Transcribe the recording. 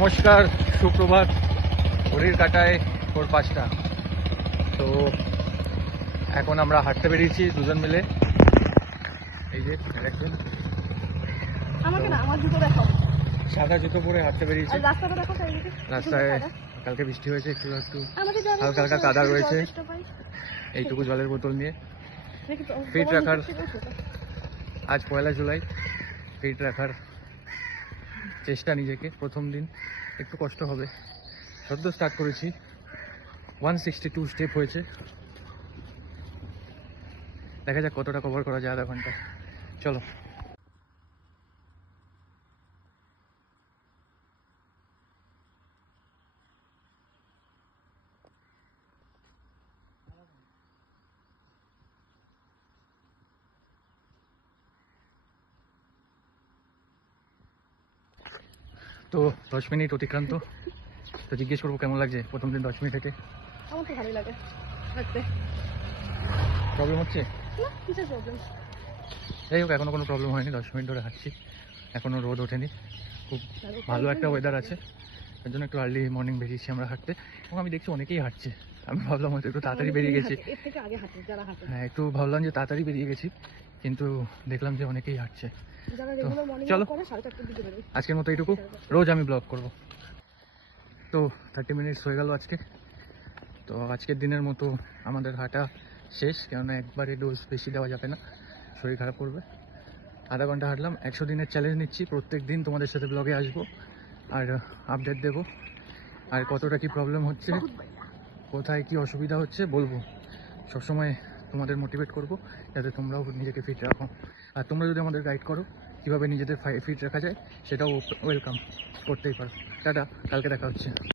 নমস্কার, সুপ্রভাত। ঘড়ির কাঁটায় ভোর 5টা। তো এখন আমরা হাঁটতে বেরিয়েছি দুজন মিলে। এই যে দেখবেন, আমাকে না, আমার জুতো দেখাও। সাদা জুতো পরে হাঁটতে বেরিয়েছি। আর রাস্তাটা দেখো চারিদিকে। রাস্তায় কালকে বৃষ্টি হয়েছে, একটু একটু আমাদের যাওয়ার হালকা হালকা রাস্তা কাদা আছে, রয়েছে। জল তেষ্টা পাই। এইটুকু জলের বোতল নিয়ে দেখি তো, ফিট তোমার রাখার, মুখের থেকেও ছোট। আজ 1 জুলাই, ফিট রাখার চেষ্টা নিজেকে। প্রথম দিন একটু কষ্ট হবে, সদ্য স্টার্ট করেছি। 162 স্টেপ হয়েছে। দেখা যাক কতটা কভার করা যায় আধা ঘন্টা। চলো। তো 10 মিনিট অতিক্রান্ত। তো জিজ্ঞেস করবো কেমন লাগছে প্রথম দিন 10 মিনিট হেঁটে। আমার তো ভালোই লাগে হাঁটতে। প্রবলেম হচ্ছে? না, কিসের প্রবলেম? যাই হোক, এখনো কোনো প্রবলেম হয়নি। 10 মিনিট ধরে হাঁটছি, এখনো রোদ ওঠেনি। খুব ভালো একটা ওয়েদার আছে, এর জন্য একটু আর্লি মর্নিং বেরিয়েছি আমরা হাঁটতে। এবং আমি দেখছি অনেকেই হাঁটছে। আমি ভাবলাম হয়তো একটু তাড়াতাড়ি বেরিয়ে গেছি। এর থেকে আগে হাঁটে যারা হাঁটে। হ্যাঁ, একটু ভাবলাম যে তাড়াতাড়ি বেরিয়ে গেছি, কিন্তু দেখলাম যে অনেকেই হাঁটছে। যারা তো রেগুলার মর্নিং চলো, ওয়াক করে 4:30 দিকে বেরোয়। আজকের মতো এইটুকু। রোজ আমি ব্লগ করব। তো 30 মিনিটস হয়ে গেল আজকে। তো আজকের দিনের মতো আমাদের হাঁটা শেষ, কেননা একবারে ডোজ বেশি দেওয়া যাবে না, শরীর খারাপ করবে। আধা ঘন্টা হাঁটলাম। 100 দিনের চ্যালেঞ্জ নিচ্ছি, প্রত্যেক দিন তোমাদের সাথে ব্লগে আসবো আর আপডেট দেব। আর কতটা কি প্রবলেম হচ্ছে, কোথায় কি অসুবিধা হচ্ছে বলবো। সবসময় তোমাদের মোটিভেট করব যাতে তোমরাও নিজেকে ফিট রাখো। আর তোমরা যদি আমাদের গাইড করো কীভাবে নিজেদের ফিট রাখা যায়, সেটাও ওয়েলকাম, করতেই পারো। টাটা, কালকে দেখা হচ্ছে।